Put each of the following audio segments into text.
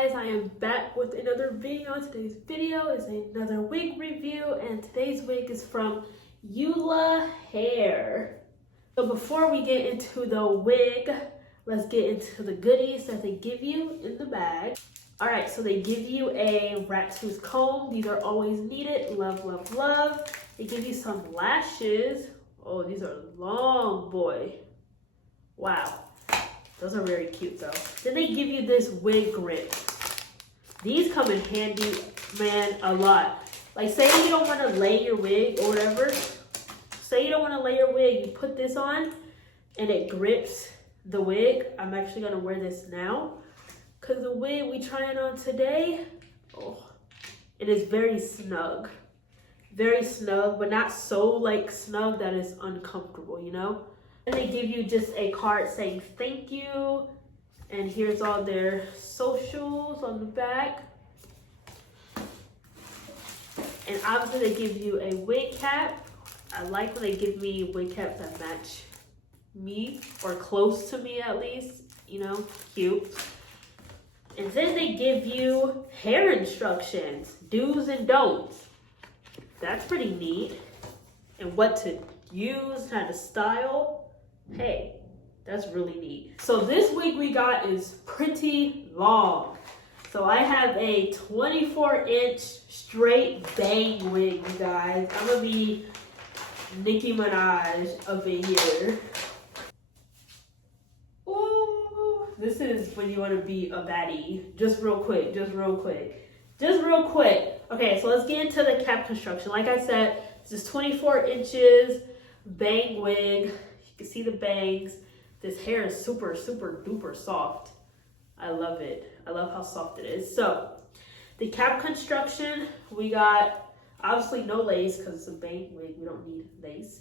guys, I am back with another video. Today's video is another wig review, and today's wig is from ULA Hair. So before we get into the wig, let's get into the goodies that they give you in the bag. All right, so they give you a rat tooth comb. These are always needed. Love, love, love. They give you some lashes. Oh, these are long, boy. Wow. Those are very cute though. Then they give you this wig grip. These come in handy, man, a lot. Like say you don't want to lay your wig or whatever. Say you don't want to lay your wig, you put this on and it grips the wig. I'm actually going to wear this now because the wig we trying on today, oh, it is very snug. Very snug, but not so like snug that it's uncomfortable, you know? And they give you just a card saying thank you. And here's all their socials on the back. And obviously they give you a wig cap. I like when they give me wig caps that match me, or close to me at least, you know, cute. And then they give you hair instructions, do's and don'ts. That's pretty neat. And what to use, how to style. Hey, that's really neat. So this wig we got is pretty long. So I have a 24-inch straight bang wig, you guys. I'm gonna be Nicki Minaj up in here. Ooh, this is when you want to be a baddie. Just real quick, just real quick. Just real quick. Okay, so let's get into the cap construction. Like I said, this is 24 inches bang wig. You can see the bangs. This hair is super, super duper soft. I love it. I love how soft it is. So the cap construction, we got obviously no lace because it's a bang wig. We don't need lace.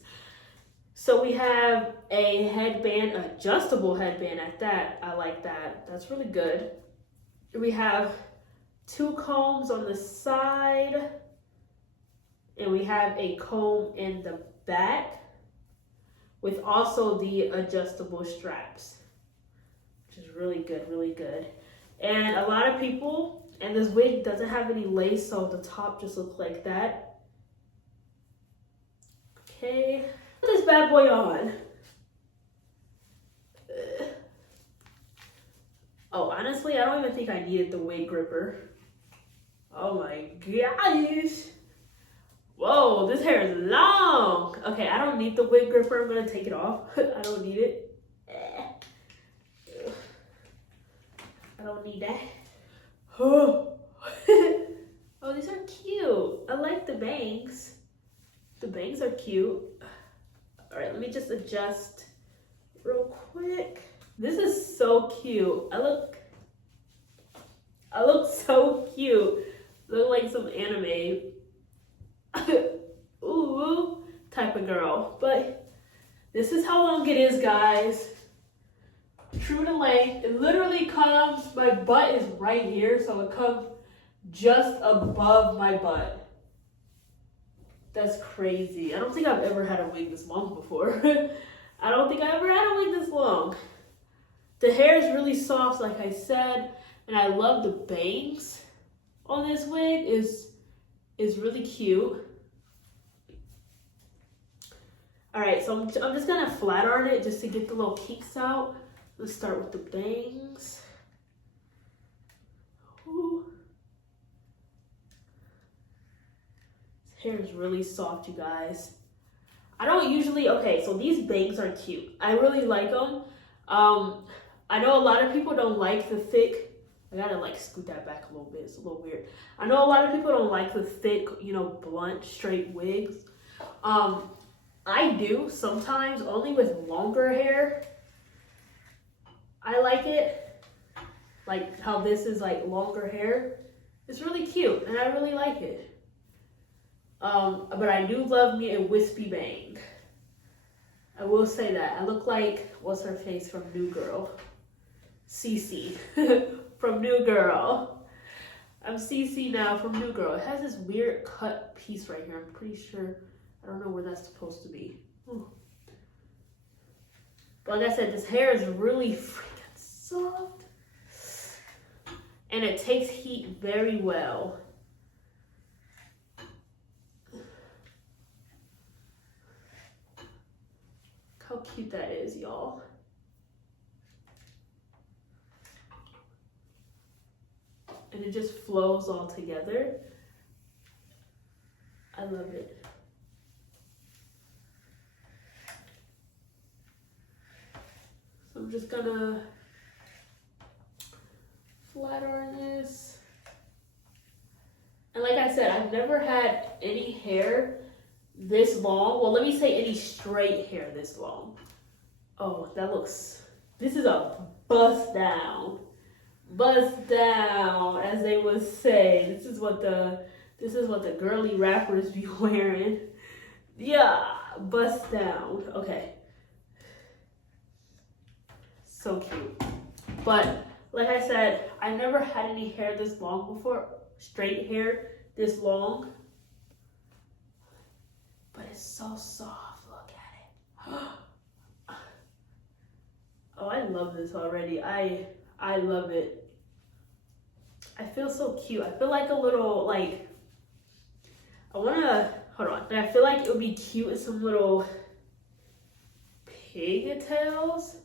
So we have a headband, adjustable headband at that. I like that. That's really good. We have 2 combs on the side. And we have a comb in the back, with also the adjustable straps, which is really good, really good. And a lot of people, and this wig doesn't have any lace, so the top just looks like that. Okay, put this bad boy on. Oh, honestly, I don't even think I needed the wig gripper. Oh my gosh. Whoa, this hair is long. Okay, I don't need the wig gripper. I'm gonna take it off. I don't need it. I don't need that. Oh, oh, these are cute. I like the bangs. The bangs are cute. All right, let me just adjust real quick. This is so cute. I look so cute. Look like some anime. Ooh, type of girl. But this is how long it is, guys. True to length. It literally comes, my butt is right here, so it comes just above my butt. That's crazy. I don't think I've ever had a wig this long before. I don't think I ever had a wig this long. The hair is really soft, like I said, and I love the bangs on this wig. Is really cute. All right, so I'm just gonna flat iron it just to get the little kinks out. Let's start with the bangs. Ooh. This hair is really soft, you guys. I don't usually, okay, so these bangs are cute. I really like them. I know a lot of people don't like the thick, I gotta like scoot that back a little bit, it's a little weird. I know a lot of people don't like the thick, you know, blunt, straight wigs. I do sometimes, only with longer hair. I like it, like how this is like longer hair. It's really cute and I really like it. But I do love me a wispy bang. I will say that. I look like, what's her face from New Girl? Cece from New Girl. I'm Cece now from New Girl. It has this weird cut piece right here. I'm pretty sure, I don't know where that's supposed to be. Ooh. But like I said, this hair is really freaking soft. and it takes heat very well. How cute that is, y'all. And it just flows all together. I love it. So I'm just gonna flat iron this. And like I said, I've never had any hair this long. Well, let me say any straight hair this long. Oh, that looks, this is a bust down. Bust down, as they would say. This is what the girly rappers be wearing. Yeah, bust down. Okay. So cute. But like I said, I never had any hair this long before. Straight hair this long. But it's so soft. Look at it. Oh, I love this already. I love it. I feel so cute. I feel like a little, like, hold on. I feel like it would be cute with some little pigtails.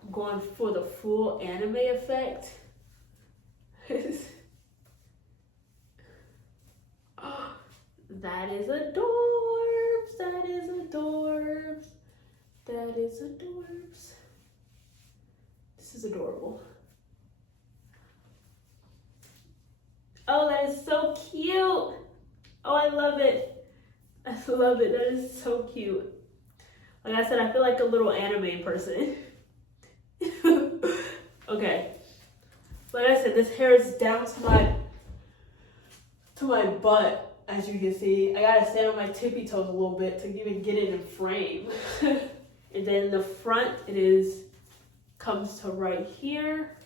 I'm going for the full anime effect. Oh, that is adorbs. That is adorbs. That is adorbs. This is adorable. Oh, that is so cute. Oh, I love it. I love it. That is so cute. Like I said, I feel like a little anime person. Okay. Like I said, this hair is down to my butt, as you can see. I gotta stand on my tippy toes a little bit to even get it in frame. And then the front, comes to right here.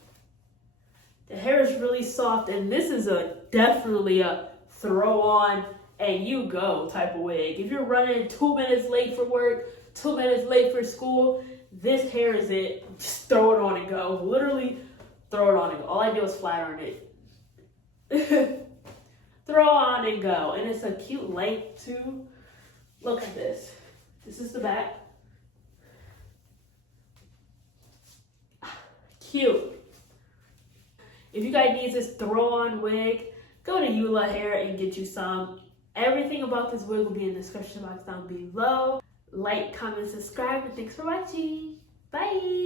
The hair is really soft, and this is definitely a throw on and you go type of wig. If you're running 2 minutes late for work, 2 minutes late for school, this hair is it. Just throw it on and go. Literally throw it on and go. All I do is flat iron it. Throw on and go. And it's a cute length too. Look at this. This is the back. Cute. If you guys need this throw-on wig, go to ULA Hair and get you some. Everything about this wig will be in the description box down below. Like, comment, subscribe, and thanks for watching. Bye!